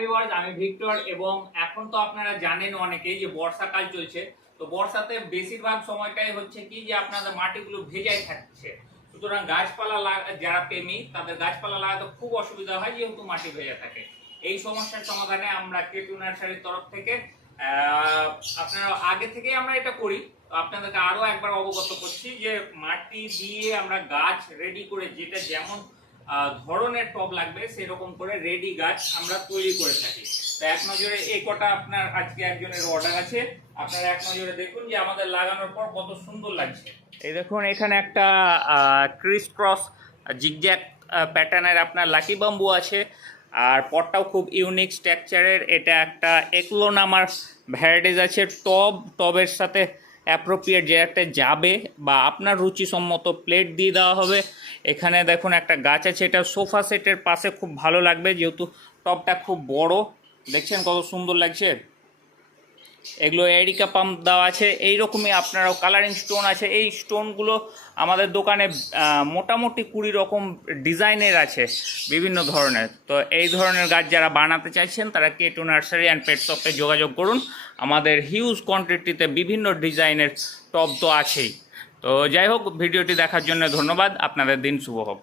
Viewers, আমি Victor এবং এখন তো আপনারা জানেন অনেকেই যে বর্ষাকাল চলছে। তো বর্ষাতে বেশিরভাগ সময়টাই হচ্ছে কি যে আপনাদের মাটিগুলো ভেজাই থাকছে। সুতরাং গাছপালা যারা প্রেমী তাদের গাছপালা লাগাতে খুব অসুবিধা হয় যেহেতু মাটি ভেজা থাকে। এই সমস্যার সমাধানে আমরা কেটু নার্সারির তরফ থেকে আপনারা আগে থেকে আমরা এটা করি। তো আপনাদেরকে আরো একবার অবগত করছি যে মাটি দিয়ে আমরা গাছ রেডি করে যেটা যেমন ধরনের টব লাগবে সেরকম করে রেডি গাছ আমরা তৈরি করে থাকি। তো এক নজরে এই কটা আপনার আজকে একজনের অর্ডার আছে, আপনারা এক নজরে দেখুন যে আমাদের লাগানোর পর কত সুন্দর লাগছে। এই দেখুন এখানে একটা ক্রিস ক্রস জিগজ্যাগ প্যাটার্নের আপনার লাকি বাম্বু আছে, আর পটটাও খুব ইউনিক স্ট্রাকচারের। এটা একটা এক্লোনামার ভ্যারাইটিস আছে। টবের সাথে অ্যাপ্রোপ্রিয়েট যে একটা যাবে বা আপনার রুচিসম্মত প্লেট দিয়ে দেওয়া হবে। এখানে দেখুন একটা গাছ আছে, এটা সোফা সেটের পাশে খুব ভালো লাগবে যেহেতু টবটা খুব বড়। দেখছেন কত সুন্দর লাগছে। এগুলো এরিকা পাম্প দেওয়া আছে। এইরকমই আপনারাও কালারিং স্টোন আছে। এই স্টোনগুলো আমাদের দোকানে মোটামুটি 20 রকম ডিজাইনের আছে বিভিন্ন ধরনের। তো এই ধরনের গাছ যারা বানাতে চাইছেন তারা কেটু নার্সারি অ্যান্ড পেট শপে যোগাযোগ করুন। আমাদের হিউজ কোয়ান্টিটিতে বিভিন্ন ডিজাইনের টব তো আছেই। তো যাই হোক, ভিডিওটি দেখার জন্য ধন্যবাদ। আপনাদের দিন শুভ হোক।